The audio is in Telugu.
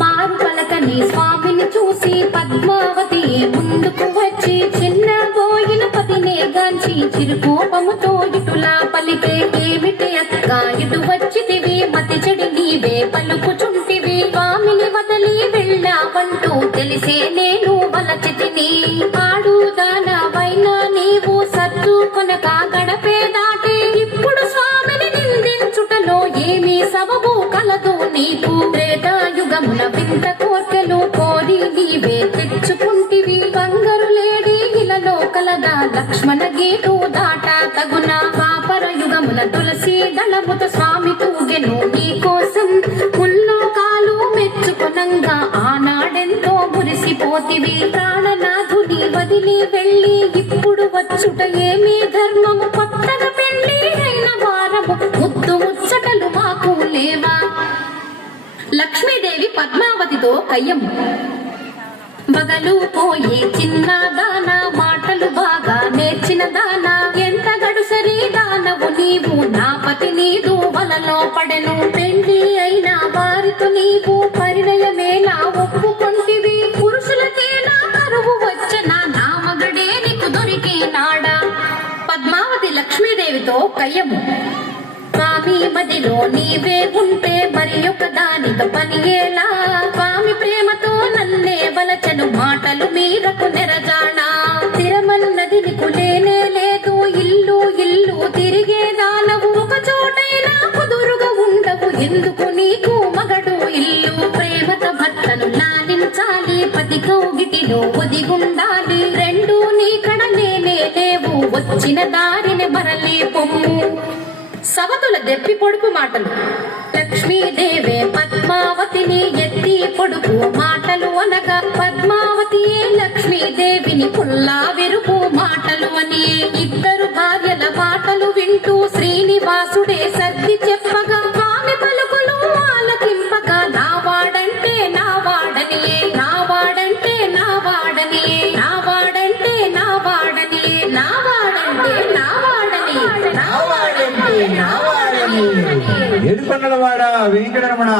మారు పలకని స్వామిని చూసి పద్మావతి ముందుకు వచ్చి చిన్న పోయిన పతినే గాంచి చిరుకోపముతో ఇటులా పలికే ఏమిటి అక్క? ఇటు వచ్చితివి మతి చెడి నీవే పలుకుచుంటివి. స్వామిని వదలి వెళ్ళావంటూ తెలిసే నేను వలచితిని. ఆడు దానవైనా నీవు సత్తు కొనక గడపే దాటే. ఇప్పుడు స్వామిని నిందించుటలో ఏమీ సబబు నీకు త్రేతాయుగమున వింత కోర్కెలు కోరి నీవే తెచ్చుకుంటివి. కంగరు లేడి ఇలలో కలదా లక్ష్మణ గీటు దాట తగున. పాపర యుగమున తులసి దళముత స్వామి తూగెను నీ కోసం ముల్లోకాలు మెచ్చుకునంగా ఆనాడెంతో మురిసిపోతివి. ప్రాణనాథుని వదిలి వెళ్ళి ఇప్పుడు వచ్చుట ఏమీ ధర్మము పక్కన లక్ష్మీదేవి పద్మావతితో కయ్యం మగలు పోయి చిన్న దాన మాటలు బాగా నేర్చిన దాన. ఎంత గడుసరి దానవు నీవు నా పతి నీదు వలలో పడెను. పెళ్ళి అయిన వారితో నీవు పరిణయమేలా ఒప్పుకొంటివి. పురుషులకేలా కరువు వచ్చన నా మగడే నీకు దొరికినాడా పద్మావతి లక్ష్మీదేవితో కయ్యము స్వామి మదిలో నీవే ఉంటే మరి ఒక దానితో పని ఎలా? స్వామి ప్రేమతో నన్నే వలచను మాటలు మీరకు నెరజానా? స్థిరమన్నది నీకు లేనే లేదు. ఇల్లు ఇల్లు తిరిగే దానవు ఒక చోటైనా కుదురుగా ఉండవు. ఎందుకు నీకు మగడు ఇల్లు? ప్రేమతో భర్తను లాలించాలి పది కౌగిటిలో ఒదిగుండాలి. రెండు నీ కడ లేనే లేవు. వచ్చిన దారిని మరలి పొమ్ము సవతుల దెప్పి పొడుపు మాటలు. లక్ష్మీదేవే పద్మావతిని ఎత్తి పొడుపు మాటలు అనగా పద్మావతి లక్ష్మీదేవిని పుల్లా విరుపు మాటలు అని ఇద్దరు భార్యల మాటలు వింటూ శ్రీనివాసుడే సర్ది నా వాడంటే వెంకటరమణ